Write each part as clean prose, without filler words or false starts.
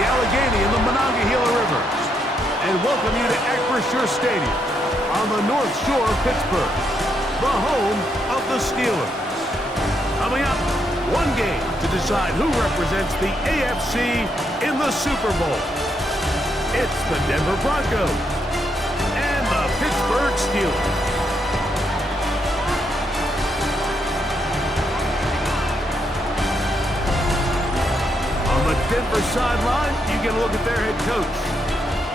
the Allegheny and the Monongahela Rivers, and welcome you to Acrisure Stadium on the North Shore of Pittsburgh, the home of the Steelers. Coming up, one game to decide who represents the AFC in the Super Bowl. It's the Denver Broncos and the Pittsburgh Steelers. On the Denver sideline, you get a look at their head coach.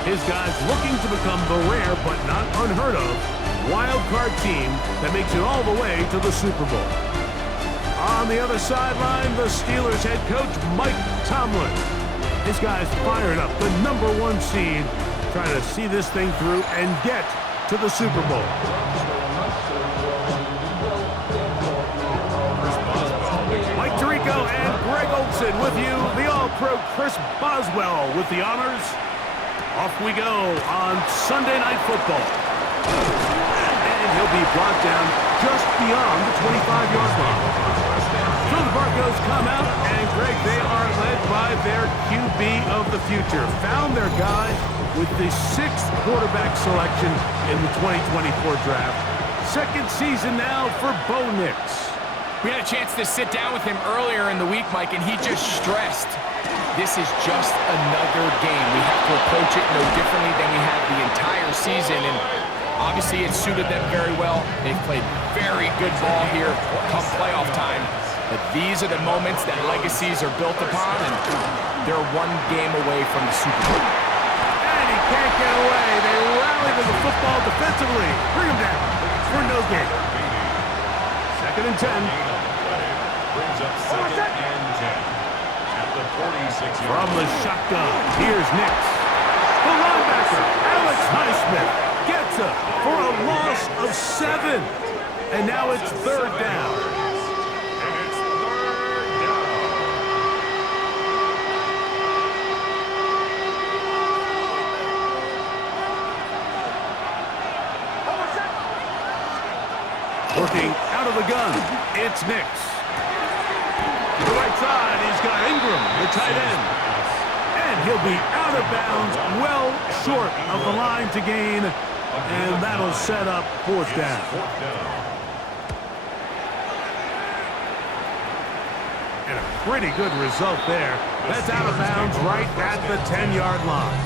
His guys looking to become the rare but not unheard of wild card team that makes it all the way to the Super Bowl. On the other sideline, the Steelers head coach Mike Tomlin. His guys fired up, the #1 seed, trying to see this thing through and get to the Super Bowl. Mike Tirico and Greg Olsen with you, the All-Pro Chris Boswell with the honors. Off we go on Sunday Night Football. And he'll be brought down just beyond the 25-yard line. So the Broncos come out, and Greg, they are led by their QB of the future. Found their guy with the 6th quarterback selection in the 2024 draft. Second season now for Bo Nix. We had a chance to sit down with him earlier in the week, Mike, and he just stressed this is just another game. We have to approach it no differently than we have the entire season, and obviously it suited them very well. They've played very good ball here come playoff time, but these are the moments that legacies are built upon, and they're one game away from the Super Bowl. And he can't get away. They rally to the football defensively. Bring him down for no gain. 2nd and 10. Brings up 2nd and 10. At the 46-yard From the shotgun, here's Nix. The linebacker, Alex Highsmith, gets up for a loss of 7. And now it's 3rd down. And it's 3rd down. Working out of the gun, it's Nix. To the right side, he's got Ingram, the tight end. And he'll be out of bounds, well short of the line to gain. And that'll set up 4th down. And a pretty good result there. That's out of bounds right at the 10-yard line.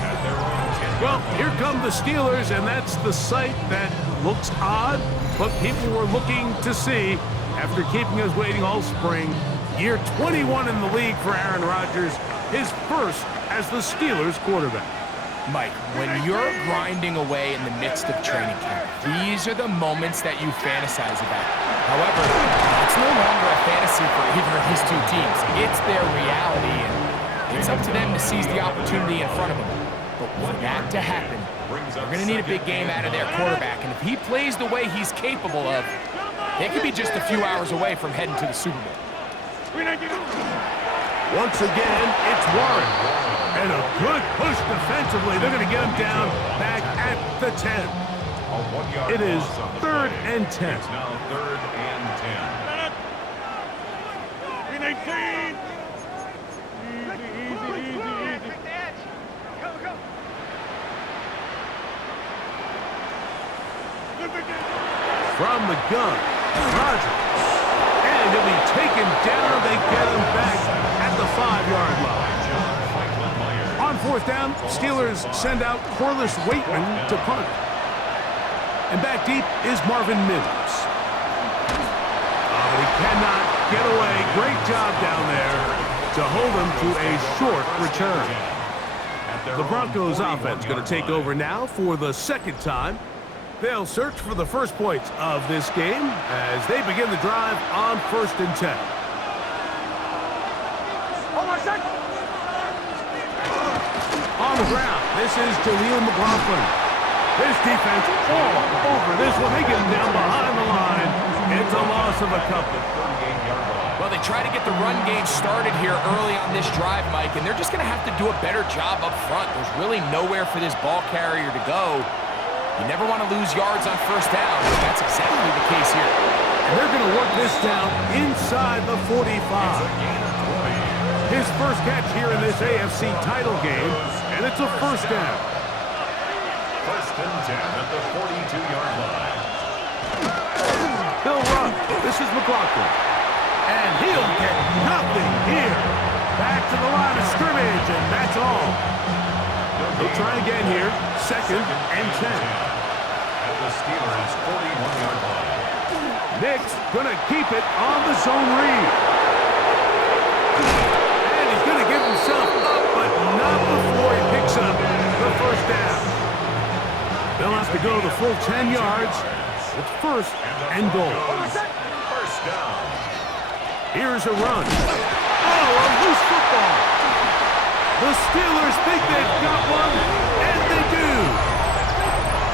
Well, here come the Steelers, and that's the sight that looks odd, but people were looking to see after keeping us waiting all spring. Year 21 in the league for Aaron Rodgers, his first as the Steelers quarterback. Mike, when you're grinding away in the midst of training camp, these are the moments that you fantasize about. However, it's no longer a fantasy for either of these two teams. It's their reality, and it's up to them to seize the opportunity in front of them. But for that to happen, they're going to need a big game out of their quarterback. And if he plays the way he's capable of, they could be just a few hours away from heading to the Super Bowl. Once again, it's Warren. And a good push defensively. They're going to get him down back at the 10. It is 3rd and 10. It's now 3rd and 10. 18. From the gun, Rodgers. And he'll be taken down. They get him back at the 5-yard line. On 4th down, Steelers send out Corliss Waitman to punt. And back deep is Marvin Mims. But he cannot get away. Great job down there to hold him to a short return. The Broncos offense going to take over now for the 2nd time. They'll search for the first points of this game as they begin the drive on 1st and 10. On the ground, this is Jaleel McLaughlin. This defense all over this one. They get him down behind the line. It's a loss of a couple. Well, they try to get the run game started here early on this drive, Mike, and they're just going to have to do a better job up front. There's really nowhere for this ball carrier to go. You never want to lose yards on 1st down, but that's exactly the case here. And they're going to work this down inside the 45. His first catch here in this AFC title game, and it's a first down. First and 10 at the 42-yard line. He'll run. This is McLaughlin. And he'll get nothing here. Back to the line of scrimmage, and that's all. He'll try again here. Second and 10. At the Steelers' 41-yard line. Nick's going to keep it on the zone read. And he's going to give himself up, but not before he picks up the first down. They'll have to go the full 10 yards. It's first and goal. First down. Here's a run. Oh, a loose football. The Steelers think they've got one, and they do.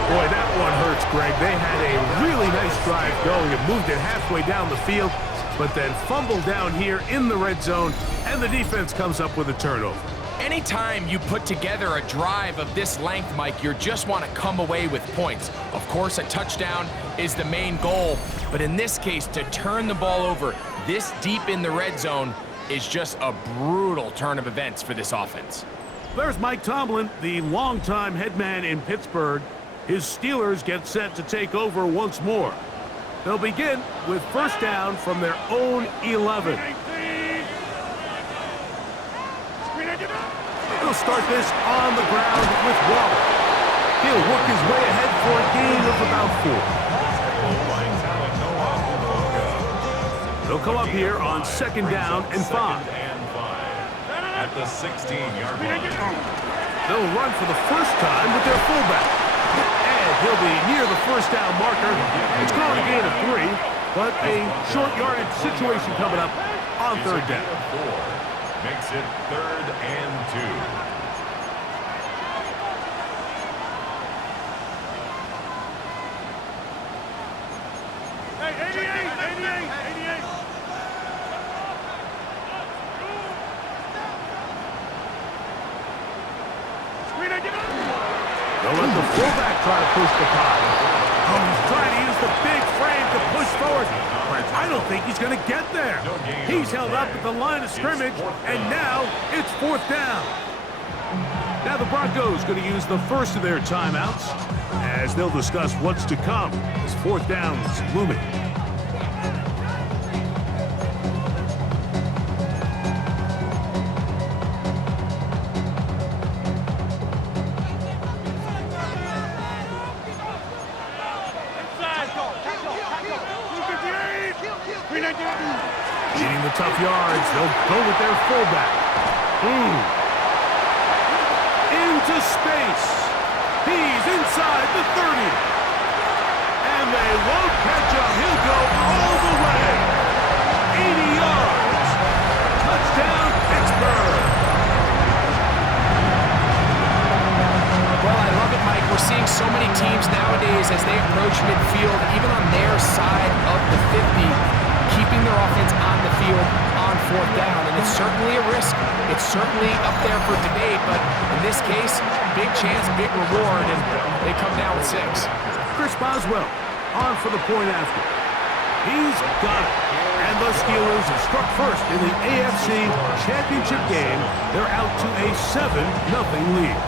Boy, that one hurts, Greg. They had a really nice drive going and moved it halfway down the field, but then fumbled down here in the red zone, and the defense comes up with a turnover. Anytime you put together a drive of this length, Mike, you just want to come away with points. Of course, a touchdown is the main goal, but in this case, to turn the ball over this deep in the red zone is just a brutal turn of events for this offense. There's Mike Tomlin, the longtime head man in Pittsburgh. His Steelers get set to take over once more. They'll begin with first down from their own 11. He'll start this on the ground with Waller. He'll work his way ahead for a gain of about 4. They'll come up here on second down and 5. At the 16-yard line. They'll run for the first time with their fullback. And he'll be near the first down marker. It's called a gain of 3, but a short yardage situation coming up on third down. Makes it 3rd and 2. They'll let the fullback try to push the pile. Oh, he's trying to use the big frame to push forward. But I don't think he's going to get there. He's held up at the line of scrimmage, and now it's fourth down. Now the Broncos going to use the first of their timeouts as they'll discuss what's to come as fourth down's looming. Needing the tough yards, they'll go with their fullback. Into space. He's inside the 30. And they won't catch him. He'll go all the way. 80 yards. Touchdown, Pittsburgh. Well, I love it, Mike. We're seeing so many teams nowadays as they approach midfield, even on their side of the 50, keeping their offense on the field on fourth down. And it's certainly a risk. It's certainly up there for debate, but in this case, big chance, big reward, and they come down with 6. Chris Boswell on for the point after. He's got it. And the Steelers have struck first in the AFC Championship game. They're out to a 7-0 lead.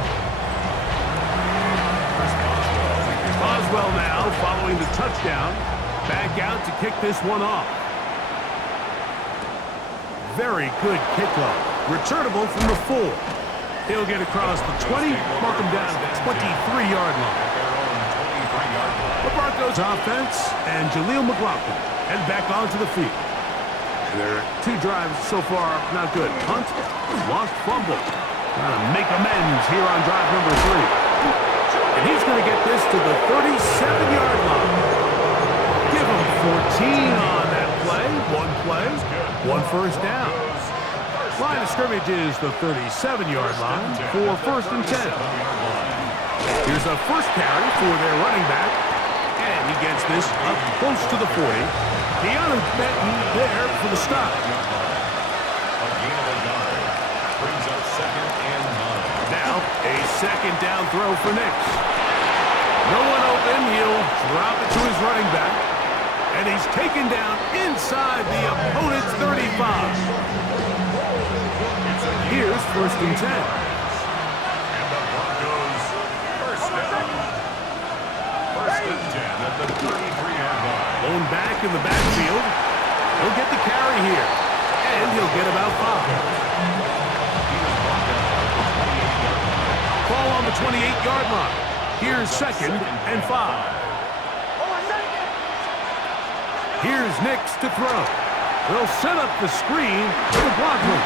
Boswell now following the touchdown. Back out to kick this one off. Very good kickoff. Returnable from the 4. He'll get across the 20, mark him down to the 23-yard line. The Broncos offense and Jaleel McLaughlin head back onto the field. Their 2 drives so far not good. Punt, lost fumble. Trying to make amends here on drive number 3. And he's going to get this to the 37-yard line. Give him 14 on that play. 1 play, 1 first down. Line of scrimmage is the 37-yard line for first and 10. Here's a first carry for their running back. And he gets this up close to the 40. Keanu Benton there for the stop. Now a second down throw for Nix. No one open. He'll drop it to his running back. And he's taken down inside the opponent's 35. Here's 1st and 10. And the Broncos first down. 1st and 10 at the 33-yard line. Lone back in the backfield. He'll get the carry here. And he'll get about 5. Ball on the 28-yard line. Here's 2nd and 5. Here's Nix to throw. They'll set up the screen to the block room.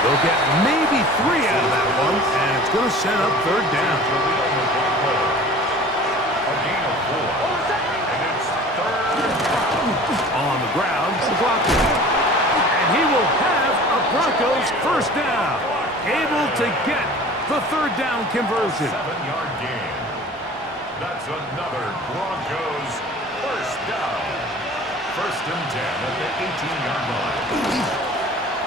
They'll get maybe 3 out of that one, and it's going to set up 3rd down. A gain of 4. And it's 3rd. On the ground, the block room. And he will have a Broncos 1st down. Able to get the 3rd down conversion. 7-yard gain. That's another Broncos 1st down. 1st and 10 at the 18-yard line.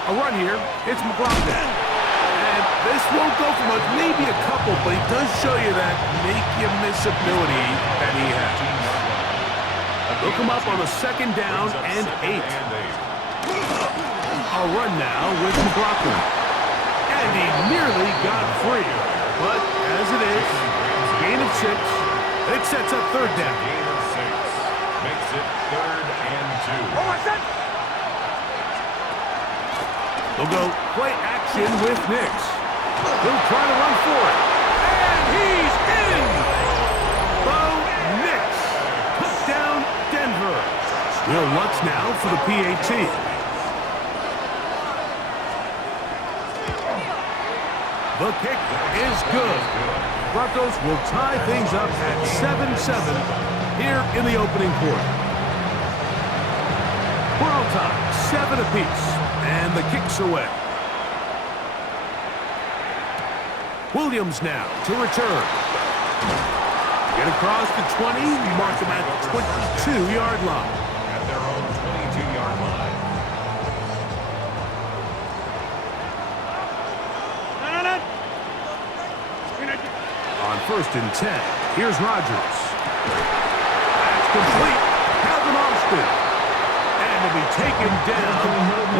A run here. It's McLaughlin. And this won't go for much, maybe a couple, but he does show you that make-you-miss ability that he has. They'll come up on a 2nd down and 8. A run now with McLaughlin. And he nearly got free. But as it is, gain of 6. It sets up 3rd down. Gain of 6 makes it 3rd and 2. They'll go play action with Nix. He'll try to run for it. And he's in! Bo Nix. Touchdown, Denver. Will Lutz now for the PAT. The kick is good. Broncos will tie things up at 7-7 here in the opening quarter. We're on time, 7 apiece, and the kick's away. Williams now to return. Get across the 20, mark him at the 22-yard line. At their own 22-yard line. On 1st and 10, here's Rodgers. That's complete. Calvin Austin. And will be taken down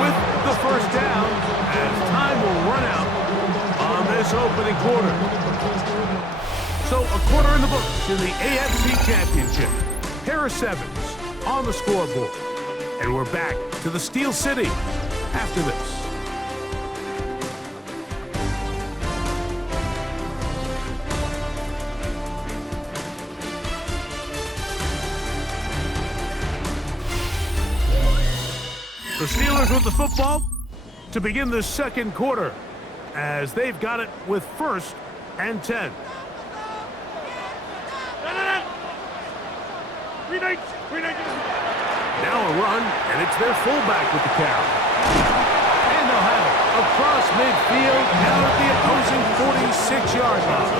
with the 1st down as time will run out on this opening quarter. So a quarter in the books in the AFC Championship. Harris Evans on the scoreboard. And we're back to the Steel City after this. The Steelers with the football to begin the 2nd quarter as they've got it with 1st and 10. Now a run, and it's their fullback with the carry. And they'll have it across midfield down at the opposing 46-yard line.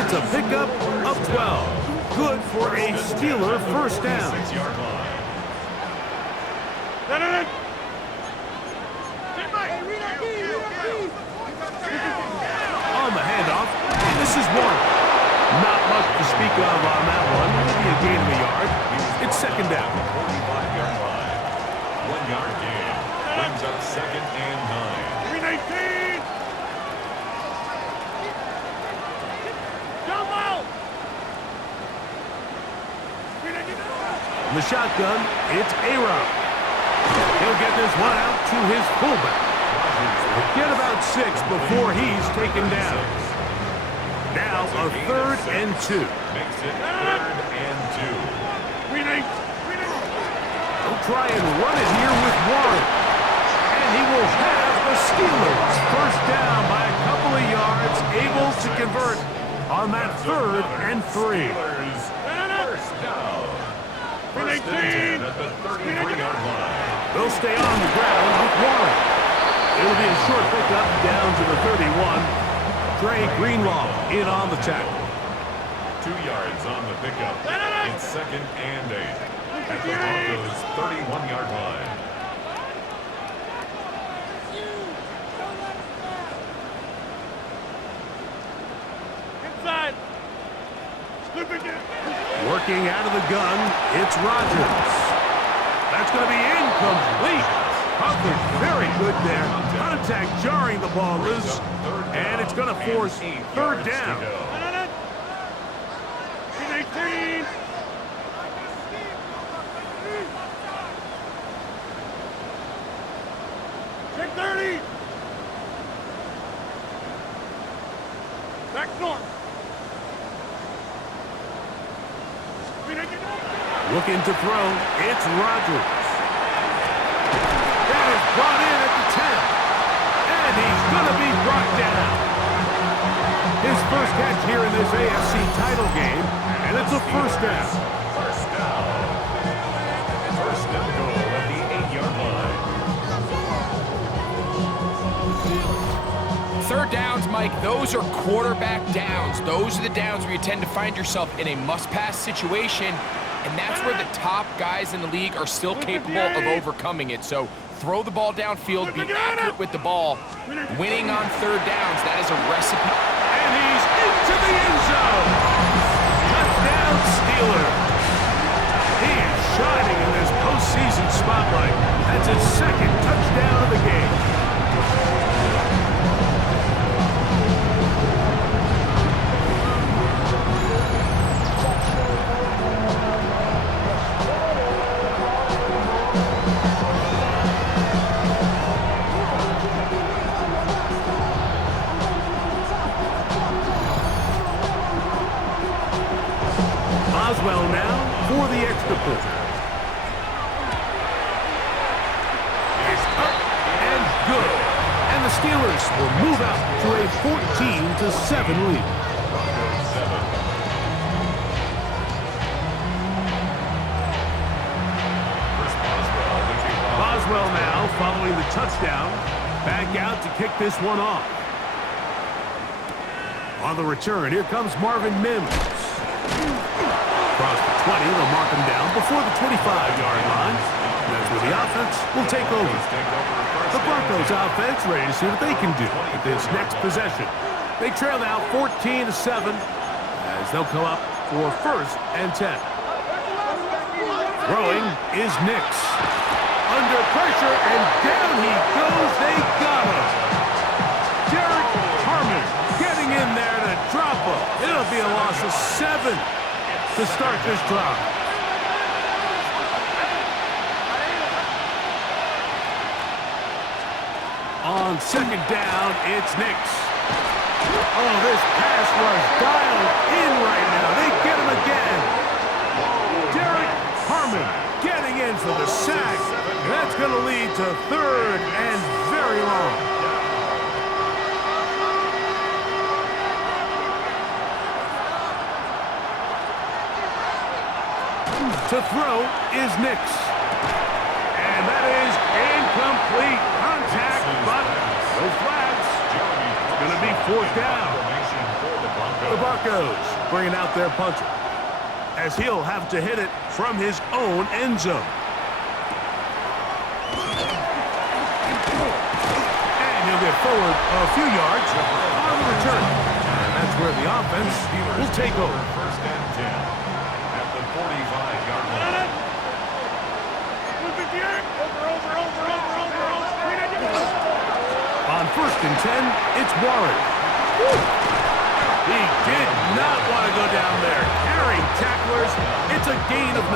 It's a pickup of 12. Good for a Steeler 1st down. 6-yard line. On the handoff, this is 1. Not much to speak of on that one. Maybe a gain of a yard. It's 2nd down. 45-yard line. 1-yard gain. Brings up 2nd and 9. 319. In the shotgun, it's A-Rob. He'll get this one out to his fullback. He'll get about 6 before he's taken down. Now a 3rd and 2. Makes it 3rd and 2. He'll try and run it here with Warren. And he will have the Steelers 1st down by a couple of yards, able to convert on that 3rd and 3. Steelers 1st down. 1st and 10 at the 33-yard line. They'll stay on the ground with Warren. It'll be a short pickup down to the 31. Trey Greenlaw in on the tackle. 2 yards on the pickup. It's 2nd and 8 at the Broncos' 31-yard line. Inside. Working out of the gun, it's Rodgers. That's going to be incomplete. Covered very good there. Contact jarring the ball loose. And it's going to force third down. 18. Check 30. Back north. Looking to throw. It's Rodgers. That is brought in at the 10. And he's going to be brought down. His first catch here in this AFC title game. And it's a first down. First down. First and goal at the 8-yard line. Third downs, Mike, those are quarterback downs. Those are the downs where you tend to find yourself in a must-pass situation, and that's where the top guys in the league are still capable of overcoming it. So throw the ball downfield, be accurate with the ball. Winning on third downs, that is a recipe. And he's into the end zone. Touchdown, Steelers. He is shining in this postseason spotlight. That's his second touchdown of the game. Boswell now for the extra point. It's up and good. And the Steelers will move out to a 14-7 lead. Boswell now following the touchdown. Back out to kick this one off. On the return, here comes Marvin Mims. Across the 20, they'll mark him down before the 25-yard line. That's where the offense will take over. The Broncos offense ready to see what they can do with this next possession. They trail now 14-7 as they'll come up for first and 10. Throwing is Nix. Under pressure, and down he goes. They got him. Derek Harmon getting in there to drop him. It'll be a loss of 7 to start this drive. On second down, it's Nix. Oh, this pass rush dialed in right now. They get him again. Derek Harmon getting in for the sack. That's going to lead to third and very long. To throw is Nix. And that is incomplete. Contact, but no flags. It's going to be fourth down. The Broncos bringing out their punter, as he'll have to hit it from his own end zone. And he'll get forward a few yards on the return. And that's where the offense will take over. First and 10 at the 45-yard line. On first and 10, it's Warren. He did not want to go down there. Carrying tacklers, it's a gain of 9.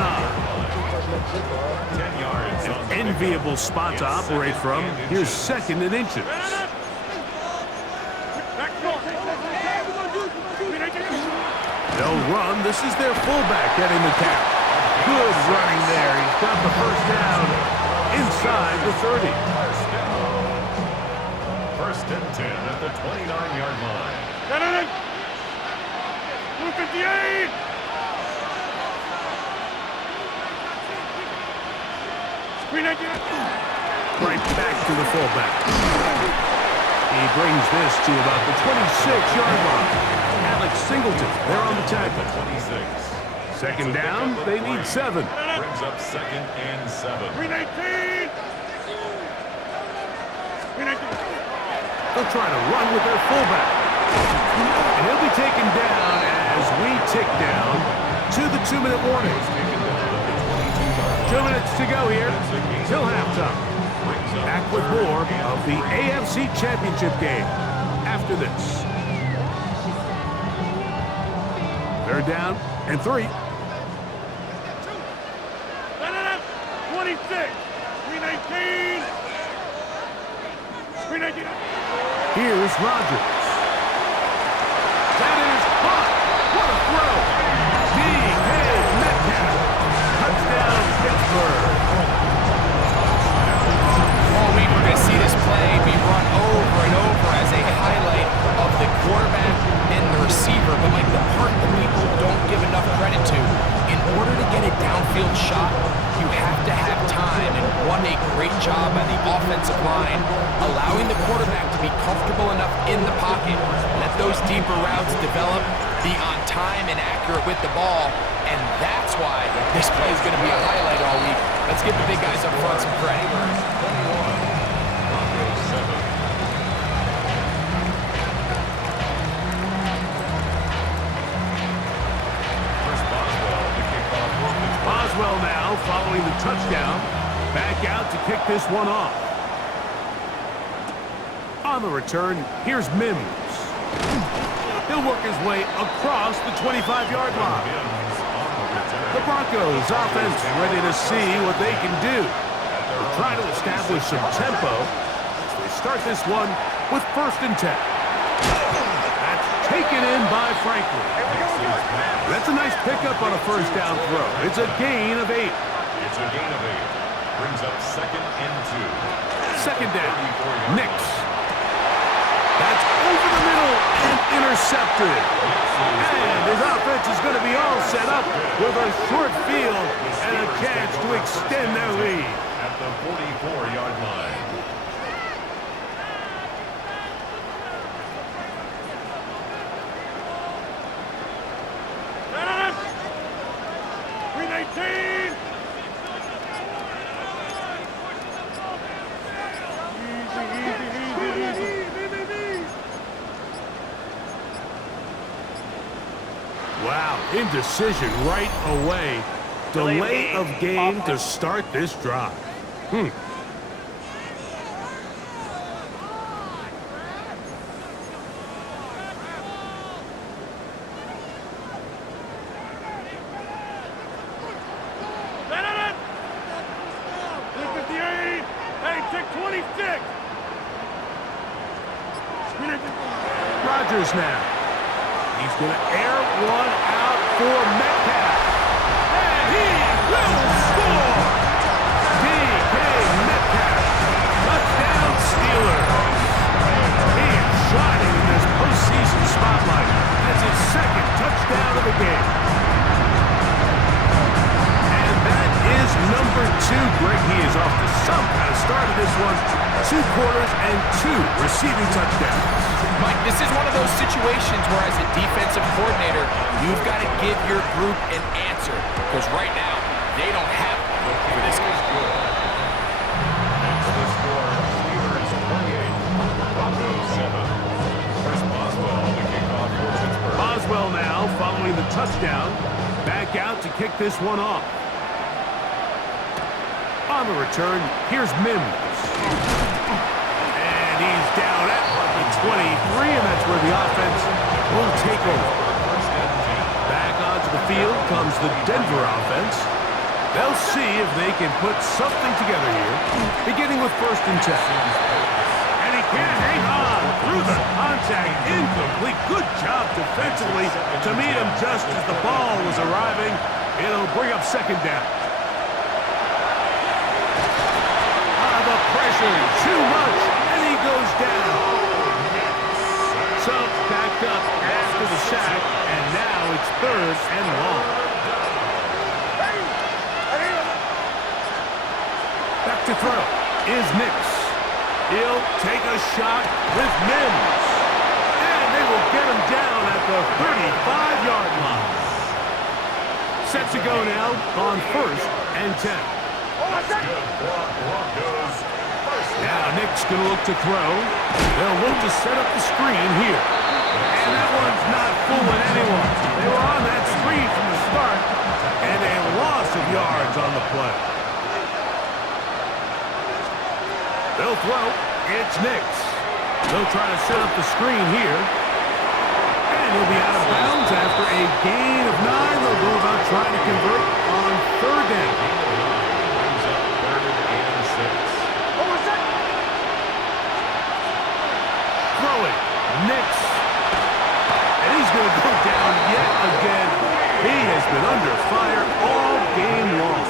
10 yards. An enviable spot to operate from. Here's second and inches. They'll run. This is their fullback getting the tackle. Good running there. He's got the first down inside the 30. First and 10 at the 29-yard line. 258. Right back to the fullback. He brings this to about the 26-yard line. Alex Singleton, they're on the tackle. 26. Second down, they need 7. Brings up second and 7. 319. They'll try to run with their fullback. And he'll be taken down as we tick down to the 2-minute warning. 2 minutes to go here till halftime. Back with more of the AFC Championship game after this. They're down and 3. 26. 319. 319. Here's Rodgers. That is caught. What a throw. D.K. Metcalf. Touchdown, Pittsburgh. All week we're going to see this play be run over and over as a highlight of the quarterback and the receiver. But like the part that people don't give enough credit to, in order to get a downfield shot, you have to have time, and what a great job by the offensive line, allowing the quarterback to be comfortable enough in the pocket, let those deeper routes develop, be on time and accurate with the ball, and that's why this play is going to be a highlight all week. Let's give the big guys up front some credit. Boswell now following the touchdown. Back out to kick this one off. On the return, here's Mims. He'll work his way across the 25-yard line. The Broncos offense ready to see what they can do. They'll try to establish some tempo. They start this one with 1st and 10. That's taken in by Franklin. That's a nice pickup on a 1st down throw. It's a gain of 8. It's a gain of 8. Brings up 2nd and 2. 2nd down. Nix. That's over the middle and intercepted. And his offense is going to be all set up with a short field and a chance to extend their lead. At the 44-yard line. Wow, indecision right away. Delay of game to start this drive. Rodgers now. He's going to air one out for Metcalf. And he will score! D.K. Metcalf. Touchdown Steelers. He is shining in this postseason spotlight. That's his 2nd touchdown of the game. And that is number 2. Greg, he is off to some kind of start of this one. 2 quarters and 2 receiving touchdowns. Mike, this is one of those situations where as a defensive coordinator, you've got to give your group an answer. Because right now, they don't have one for this guy. That's the score. Steelers 28, Broncos 7. First Boswell, the kickoff for Pittsburgh. Boswell now following the touchdown. Back out to kick this one off. On the return, here's Mims. And he's down at the 23, and that's where the offense will take over. Back onto the field comes the Denver offense. They'll see if they can put something together here, beginning with 1st and 10. And he can't hang on through the contact. Incomplete. Good job defensively to meet him just as the ball was arriving. It'll bring up 2nd down. The pressure, too much, and he goes down. So, backed up after the sack, and now it's 3rd and long. Back to throw is Nix. He'll take a shot with Mims. And they will get him down at the 35-yard line. Set to go now on 1st and 10. Now Nick's going to look to throw. They'll look to set up the screen here. And that one's not fooling anyone. They were on that screen from the start, and a loss of yards on the play. They'll throw. It's Nix. They'll try to set up the screen here. And he'll be out of bounds after a gain of 9. They'll go about trying to convert on 3rd down. Brings up 3rd and 6. Throwing. Nix. And he's going to go down yet again. He has been under fire all game long.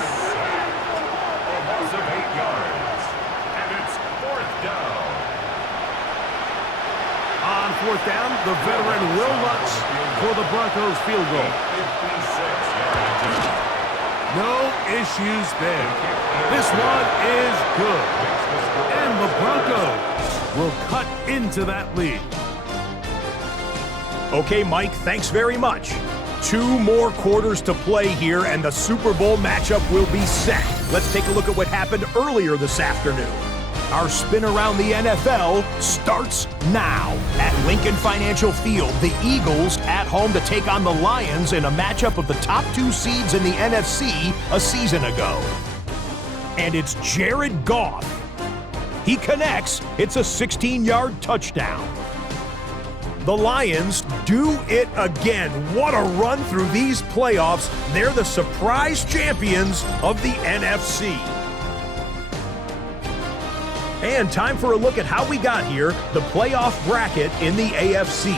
A loss of 8 yards. And it's 4th down. On 4th down, the veteran Will Lutz for the Broncos field goal. 56 yards. No issues there. This one is good. And the Broncos will cut into that lead. Okay, Mike, thanks very much. 2 more quarters to play here, and the Super Bowl matchup will be set. Let's take a look at what happened earlier this afternoon. Our spin around the NFL starts now. At Lincoln Financial Field, the Eagles at home to take on the Lions in a matchup of the top 2 seeds in the NFC a season ago. And it's Jared Goff. He connects. It's a 16-yard touchdown. The Lions do it again. What a run through these playoffs. They're the surprise champions of the NFC. And time for a look at how we got here, the playoff bracket in the AFC.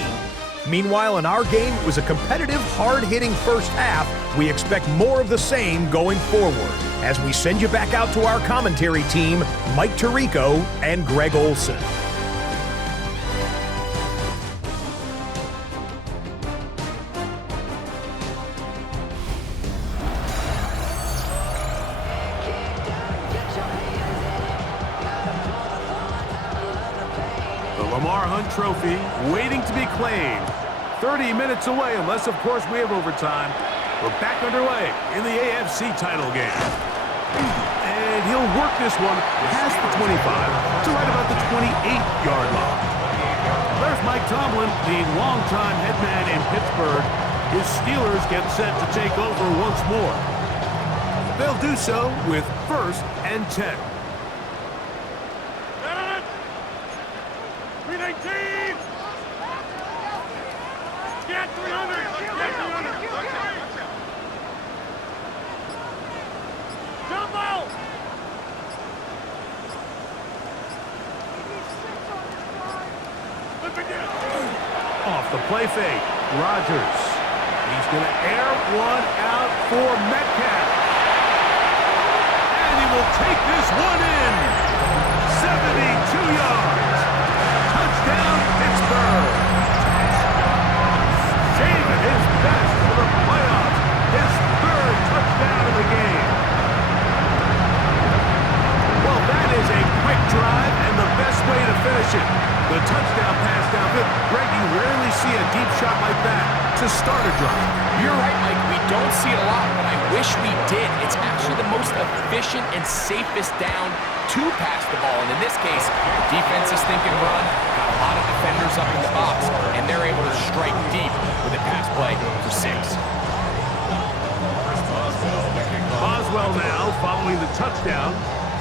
Meanwhile, in our game, it was a competitive, hard-hitting first half. We expect more of the same going forward as we send you back out to our commentary team, Mike Tirico and Greg Olson. Lamar Hunt Trophy waiting to be claimed. 30 minutes away, unless, of course, we have overtime. We're back underway in the AFC title game. And he'll work this one past the 25 to right about the 28-yard line. There's Mike Tomlin, the longtime head man in Pittsburgh. His Steelers get set to take over once more. They'll do so with 1st and 10. 319! Get 300! Get 300! Jumbo! Off the play fake, Rodgers. He's going to air one out for Metcalf. And he will take this one in. 72 yards. Touchdown, Pittsburgh. Saving his best for the playoffs. His 3rd touchdown of the game. Well, that is a quick drive and the best way to finish it. The touchdown pass downfield. Greg, you rarely see a deep shot like that to start a drive. You're right, Mike. We don't see it a lot, but I wish we did. It's actually the most efficient and safest down to pass the ball. And in this case, the defense is thinking run, got a lot of defenders up in the box, and they're able to strike deep with a pass play for 6. Boswell now following the touchdown.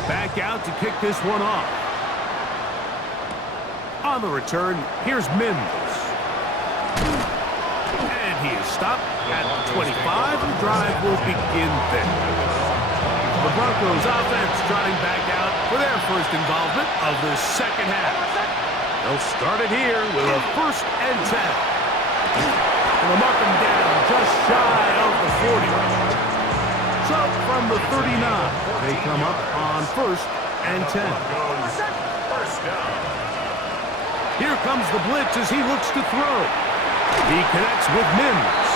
Back out to kick this one off. On the return, here's Mims. And he is stopped at the 25. The drive will begin there. The Broncos offense trotting back out for their first involvement of the second half. They'll start it here with a 1st and 10. And they'll mark them down just shy of the 40. So from the 39, they come up on 1st and 10. First down. Here comes the blitz as he looks to throw. He connects with Mims.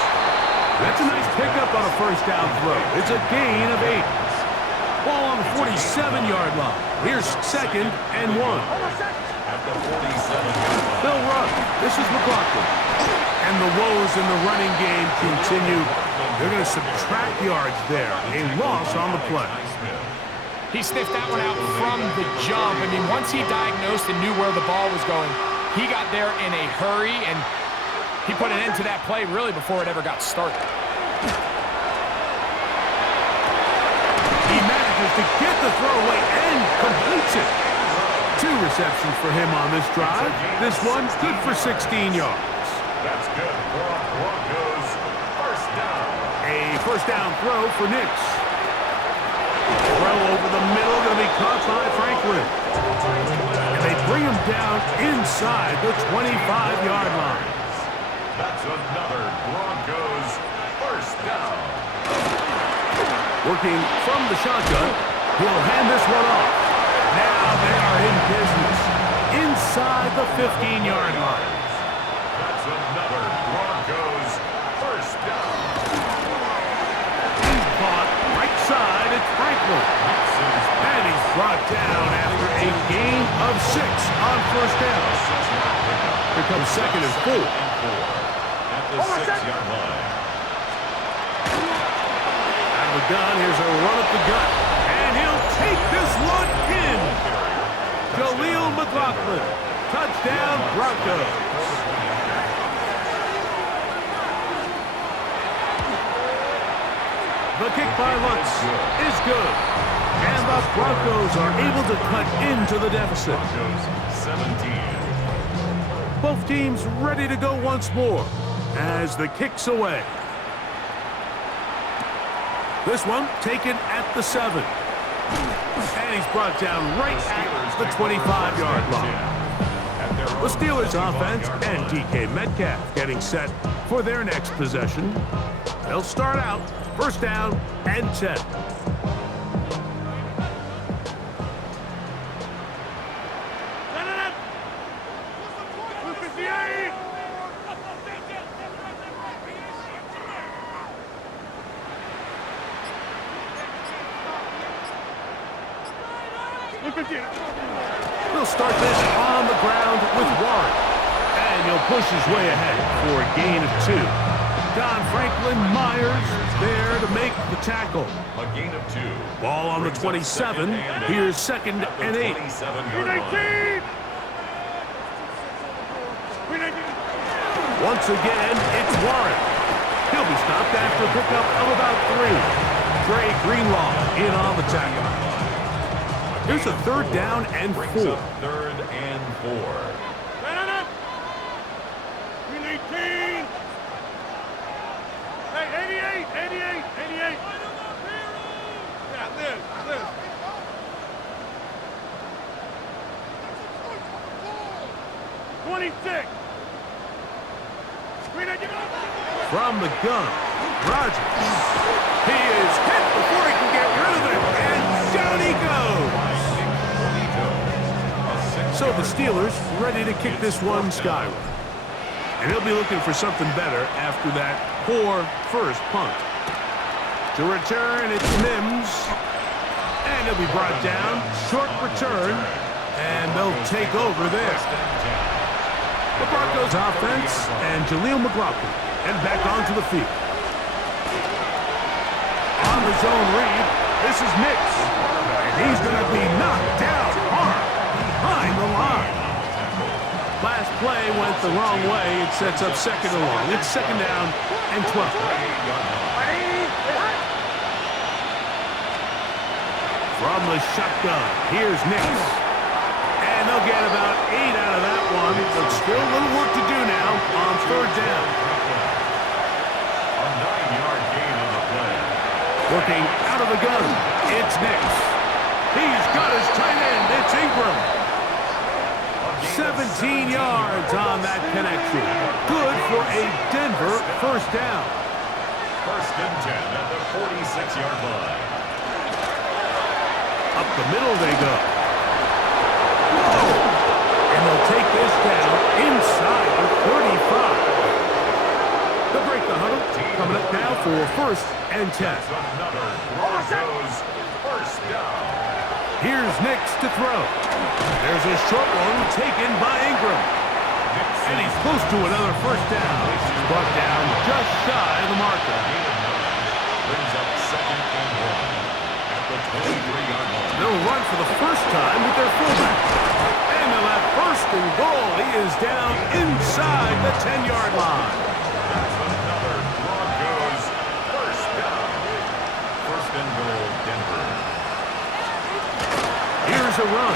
That's a nice pickup on a 1st down throw. It's a gain of 8. Ball on the 47-yard line. Here's 2nd and 1. At the 47-yard line. They'll run. This is McLaughlin. And the woes in the running game continue. They're going to subtract yards there. A loss on the play. He sniffed that one out from the jump. I mean, once he diagnosed and knew where the ball was going, he got there in a hurry, and he put an end to that play really before it ever got started. He manages to get the throw away and completes it. 2 receptions for him on this drive. This one's good for 16 yards. That's good for a Broncos first down. A first down throw for Nix. Throw over the middle, going to be caught by Franklin. And they bring him down inside the 25-yard line. That's another Broncos first down. Working from the shotgun, he'll hand this one off. Now they are in business inside the 15-yard line. That's another Broncos first down. He's caught right side. It's Franklin. And he's brought down after a gain of 6 on first down. Here comes 2nd and 4. At the 6-yard line. Out of the gun, here's a run up the gut. And he'll take this one in. Jaleel McLaughlin. Touchdown, Broncos. The kick by Lutz is good. And the Broncos are able to cut into the deficit. Broncos 17. Both teams ready to go once more as the kick's away. This one taken at the 7. And he's brought down right at the 25-yard line. The Steelers offense and DK Metcalf getting set for their next possession. They'll start out first down and 10. He'll start this on the ground with Warren. And he'll push his way ahead for a gain of 2. Don Franklin Myers there to make the tackle. A gain of 2. Ball on the 27. Here's 2nd and 8. 27-yard line. Once again, it's Warren. He'll be stopped after a pickup of about 3. Trey Greenlaw in on the tackle. Here's a 3rd down and 4. 3rd and 4. Hey, 88. Yeah, Liz. From the gun, Rodgers. He is hit before he can get rid of it, and down he goes. So the Steelers ready to kick this one skyward. And he'll be looking for something better after that poor first punt. To return, it's Mims. And he'll be brought down. Short return. And they'll take over there. The Broncos offense and Jaleel McLaughlin head back onto the field. On the zone read, this is Nix. And he's going to be knocked down hard behind the line. Last play went the wrong way. It sets up 2nd and long. It's 2nd down and 12. From the shotgun, here's Nix. And they'll get about 8 out of that one, but still a little work to do now on 3rd down. A 9-yard gain on the play. Working out of the gun, it's Nix. He's got his tight end. It's Ingram. 17 yards on that connection. Good for a Denver first down. 1st and 10 at the 46-yard line. Up the middle they go. Whoa! And they'll take this down inside the 35. They'll break the huddle. Coming up now for 1st and 10. That's another Broncos first down. Here's Nix to throw. There's a short one taken by Ingram. And he's close to another first down. He's brought down just shy of the marker. Brings up 2nd and 1 at the 23-yard line. They'll run for the first time with their fullback. And they'll have 1st and goal. He is down inside the 10-yard line. That's another Broncos first down. 1st and goal, Denver. Here's a run.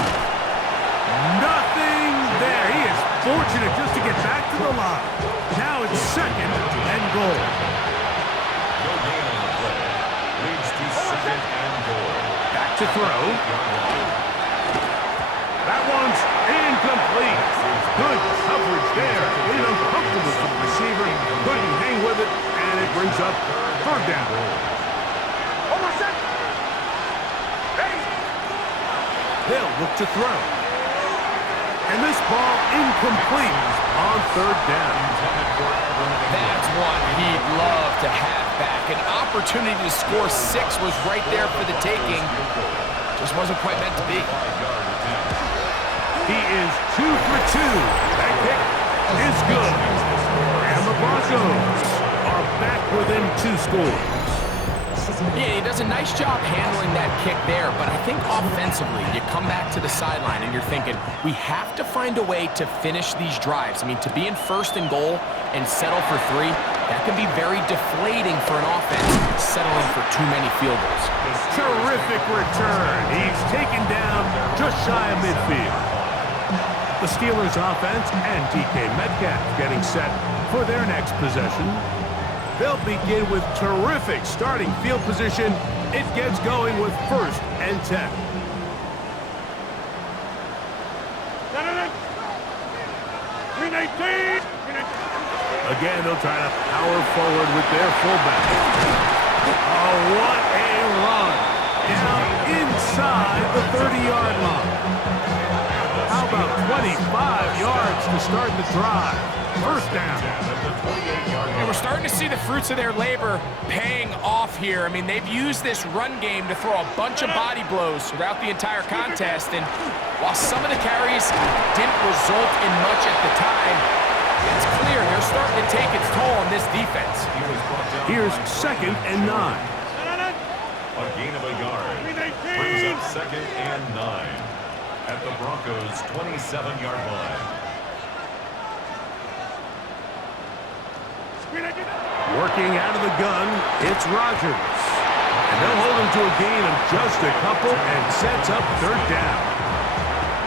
fortunate just to get back to the line. Now it's second and goal. No gain on the play. Leads to second and goal. Back to throw. That one's incomplete. Good coverage there. A little uncomfortable for the receiver. Couldn't hang with it, and it brings up third down. They'll look to throw. And this ball incomplete on third down. That's one he'd love to have back. An opportunity to score 6 was right there for the taking. Just wasn't quite meant to be. He is 2 for 2. That kick is good. And the Broncos are back within 2 scores. Yeah, he does a nice job handling that kick there, but I think offensively, you come back to the sideline and you're thinking, we have to find a way to finish these drives. I mean, to be in first and goal and settle for 3, that can be very deflating for an offense settling for too many field goals. Terrific return. He's taken down just shy of midfield. The Steelers offense and DK Metcalf getting set for their next possession. They'll begin with terrific starting field position. It gets going with first and 10. Again, they'll try to power forward with their fullback. Oh, what a run. Down inside the 30-yard line. How about 25 yards to start the drive? First down. And we're starting to see the fruits of their labor paying off here. I mean, they've used this run game to throw a bunch of body blows throughout the entire contest. And while some of the carries didn't result in much at the time, it's clear they're starting to take its toll on this defense. Here's second and 9. A gain of a yard. Brings up second and 9 at the Broncos' 27-yard line. Working out of the gun, it's Rodgers. And they'll hold him to a gain of just a couple and sets up third down.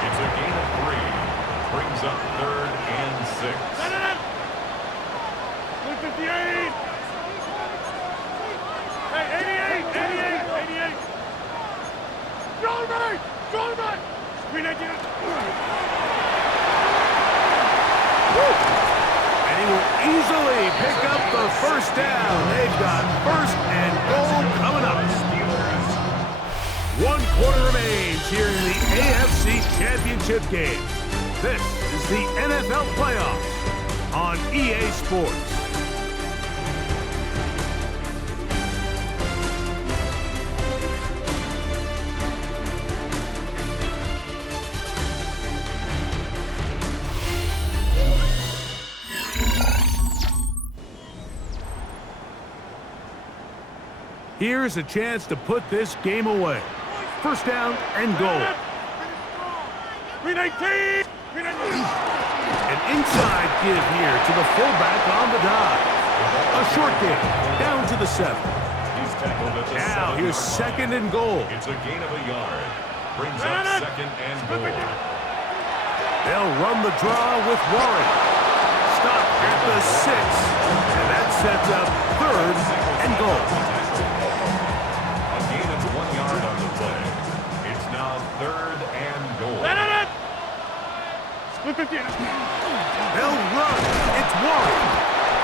It's a gain of 3. Brings up third and 6. 158. Hey, 88. Go back. 319. And he will easily pick up the first down. They've got first and goal coming up. 1 quarter remains here in the AFC Championship game. This is the NFL Playoffs on EA Sports. Here's a chance to put this game away. First down and goal. 319. An inside give here to the fullback on the dive. A short game, down to the 7. He's tackled at the 7. Now here's second and goal. It's a gain of a yard. Brings up second and goal. They'll run the draw with Warren. Stop at the 6. And that sets up third and goal. They'll run. It's Warren.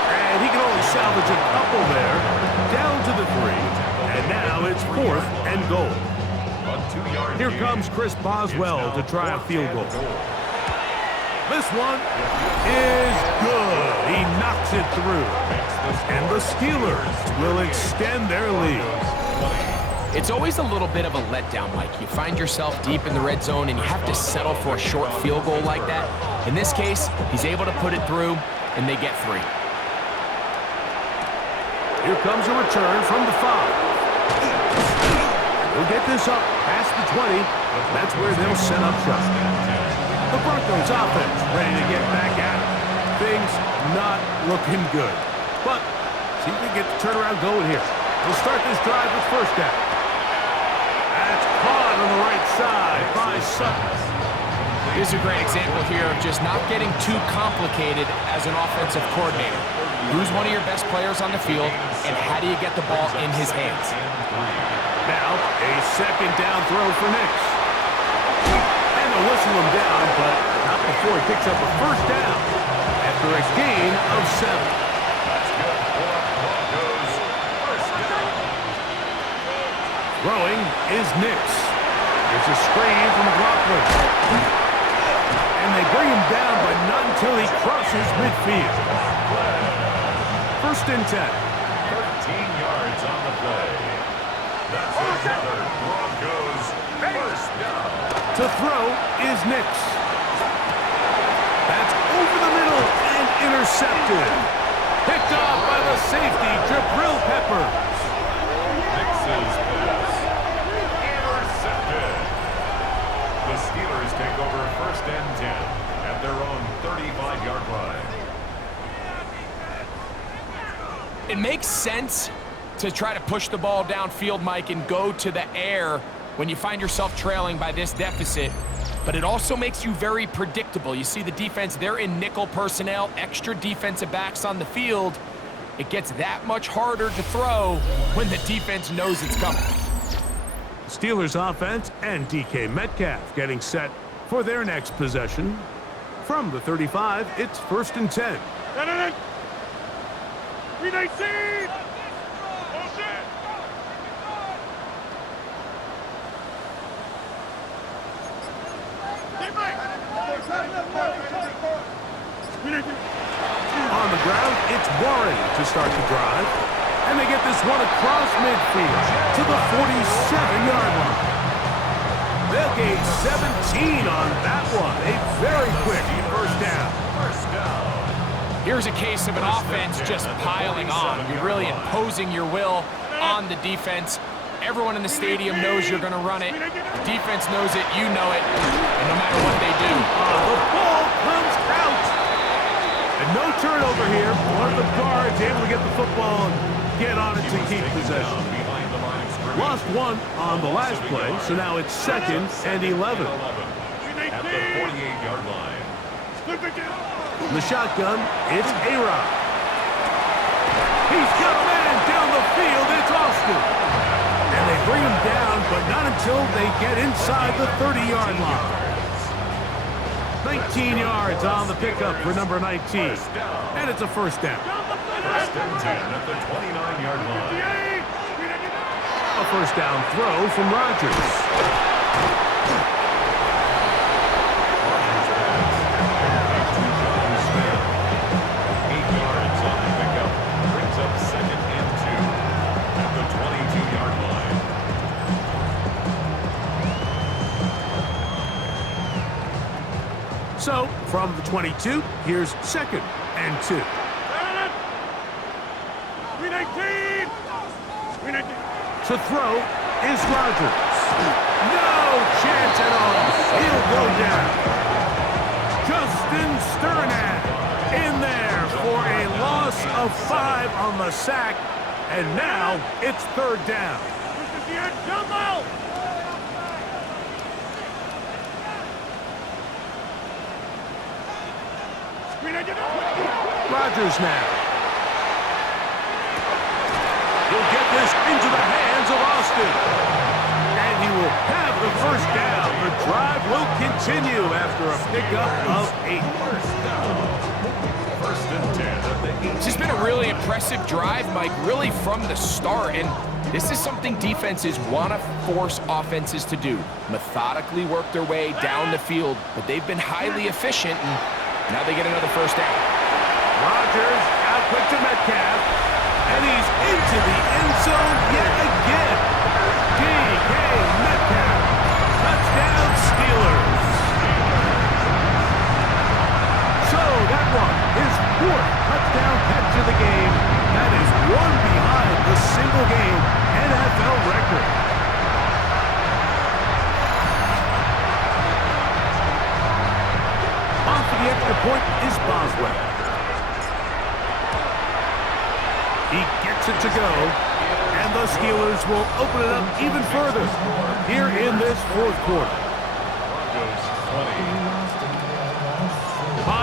And he can only salvage a couple there. Down to the 3. And now it's fourth and goal. Here comes Chris Boswell to try a field goal. This one is good. He knocks it through. And the Steelers will extend their lead. It's always a little bit of a letdown, Mike. You find yourself deep in the red zone and you have to settle for a short field goal like that. In this case, he's able to put it through, and they get 3. Here comes a return from the 5. They'll get this up past the 20. That's where they'll set up shop. The Broncos offense ready to get back at it. Things not looking good. But see if we can get the turnaround going here. We'll start this drive with first down. That's caught on the right side by Sutton. This is a great example here of just not getting too complicated as an offensive coordinator. Who's one of your best players on the field, and how do you get the ball in his hands? Now, a second down throw for Nix. And they'll whistle him down, but not before he picks up a first down after a gain of 7. That's good for Broncos. First down. Throwing is Nix. There's a screen from McLaughlin. And they bring him down, but not until he crosses midfield. First and 10. 13 yards on the play. That's another Broncos first down. To throw is Nix. That's over the middle and intercepted. Picked off by the safety, Jabril Peppers. Nix's pass. Intercepted. The Steelers take over first and 10 at their own 35-yard line. It makes sense to try to push the ball downfield, Mike, and go to the air when you find yourself trailing by this deficit. But it also makes you very predictable. You see the defense, they're in nickel personnel, extra defensive backs on the field. It gets that much harder to throw when the defense knows it's coming. Steelers offense and DK Metcalf getting set for their next possession. From the 35, it's first and 10. 319! On the ground, it's Warren to start the drive. And they get this one across midfield to the 47-yard line. They'll gain 17 on that one. A very quick first down. First down. Here's a case of an offense just piling on. You're really imposing your will on the defense. Everyone in the stadium knows you're going to run it. The defense knows it, you know it, and no matter what they do. The ball comes out. And no turnover here. One of the guards able to get the football and get on it to keep possession. Behind the line of scrimmage. Lost one on the last play, so now it's second and 11. At the 48-yard line. In the shotgun, it's A-Rod. He's got a man down the field. It's Austin. And they bring him down, but not until they get inside the 30-yard line. 19 yards on the pickup for number 19. And it's a first down. First and 10 at the 29-yard line. A first down throw from Rodgers. So, from the 22, here's second and 2. 319! 319! To throw is Rodgers. No chance at all. He'll go down. Justin Sternad in there for a loss of 5 on the sack. And now it's third down. This is the end. Jumbo! Rodgers now. He'll get this into the hands of Austin. And he will have the first down. The drive will continue after a pickup of 8. First and 10 at the 8. This has been a really impressive drive, Mike, really from the start. And this is something defenses want to force offenses to do. Methodically work their way down the field, but they've been highly efficient, and now they get another first down. Rodgers out quick to Metcalf, and he's into the end zone yet again. DK Metcalf, touchdown Steelers. So that one is 4th touchdown catch of the game. That is one behind the single-game NFL record. On for the extra point is Boswell. He gets it to go, and the Steelers will open it up even further here in this fourth quarter. Broncos 20,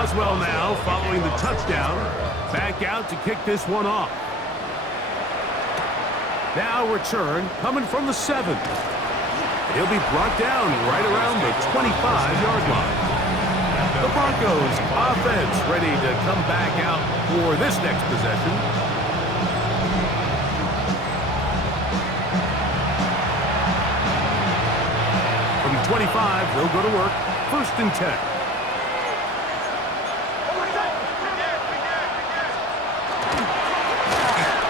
Boswell now following the touchdown. Back out to kick this one off. Now return coming from the 7. He'll be brought down right around the 25-yard line. The Broncos offense ready to come back out for this next possession. From the 25, they'll go to work. 1st and 10.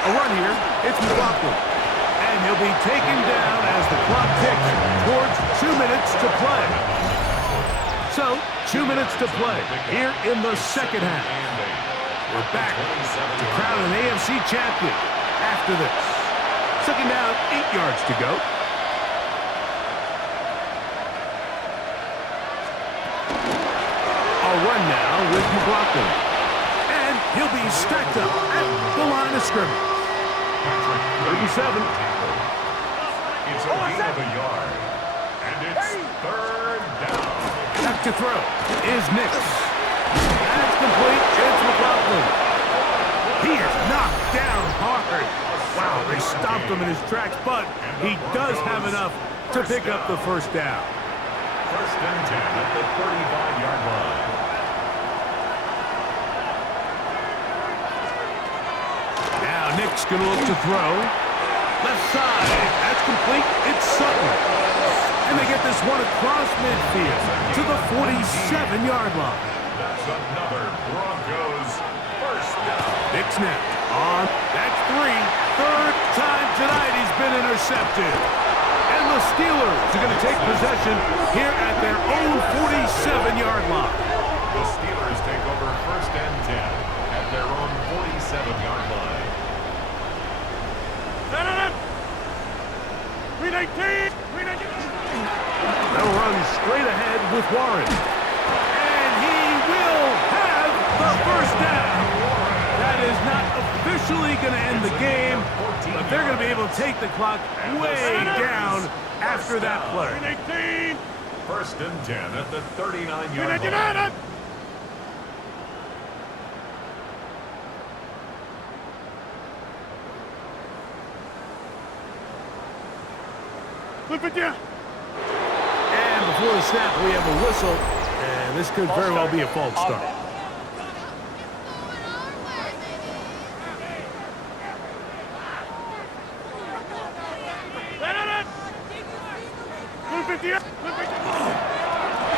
A run here. It's McLaughlin. And he'll be taken down as the clock ticks towards 2 minutes to play. So, 2 minutes to play here in the second half. We're back to crown an AFC champion after this. 2nd down, 8 yards to go. A run now with McLaughlin. And he'll be stacked up at the line of scrimmage. 37. It's a gain of a yard. And it's 3rd down. Back to throw is Nix. That's complete. It's McLaughlin. He is knocked down hard. Wow, they stopped him in his tracks, but he does have enough to pick up the 1st down. 1st and 10 at the 35-yard line. Now Nick's going to look to throw. Left side. That's complete. It's Sutton. And they get this one across midfield to the 47-yard line. That's another Broncos 1st down. Nick's now on. That's 3. 3rd time tonight he's been intercepted. And the Steelers are going to take possession here at their own 47-yard line. The Steelers take over 1st and 10 at their own 47-yard line. 319! They'll run straight ahead with Warren. And he will have the 1st down. That is not officially going to end the game, but they're going to be able to take the clock way down after that play. 319! 1st and 10 at the 39-yard line. And before the snap, we have a whistle, and this could very well be a false start.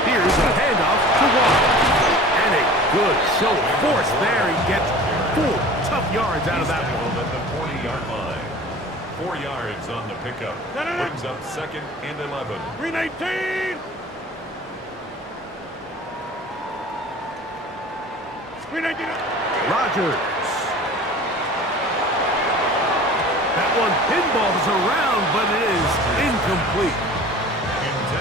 Here's a handoff to Warren. And a good show of force there. He gets 4 tough yards out of that one. At the 40-yard line. 4 yards on the pickup. Brings up 2nd and 11. 319! 319! Rodgers. That one pinballs around, but it is incomplete.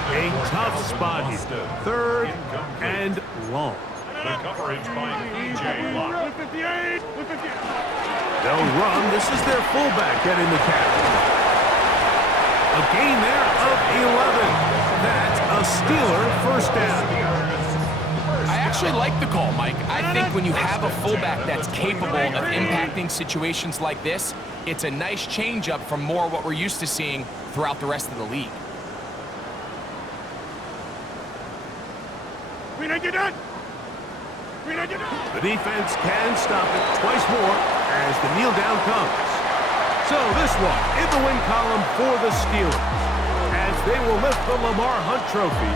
A tough spot here. 3rd and long. The coverage by P.J. Locke. 158! 158! They'll run. This is their fullback getting the catch. A gain there of 11. That's a Steeler 1st down. I actually like the call, Mike. I think when you have a fullback that's capable of impacting situations like this, it's a nice change-up from more what we're used to seeing throughout the rest of the league. 399! The defense can stop it twice more as the kneel down comes. So this one in the win column for the Steelers. As they will lift the Lamar Hunt Trophy,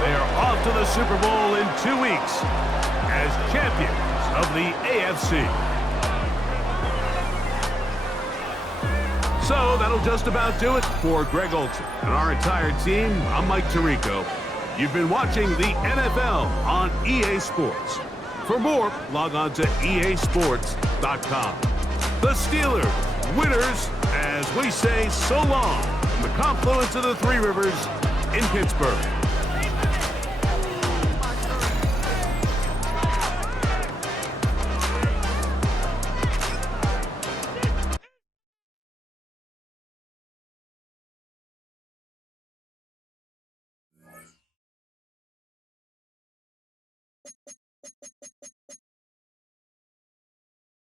they are off to the Super Bowl in 2 weeks as champions of the AFC. So that'll just about do it for Greg Olson and our entire team. I'm Mike Tirico. You've been watching the NFL on EA Sports. For more, log on to easports.com. The Steelers, winners, as we say so long from the confluence of the Three Rivers in Pittsburgh.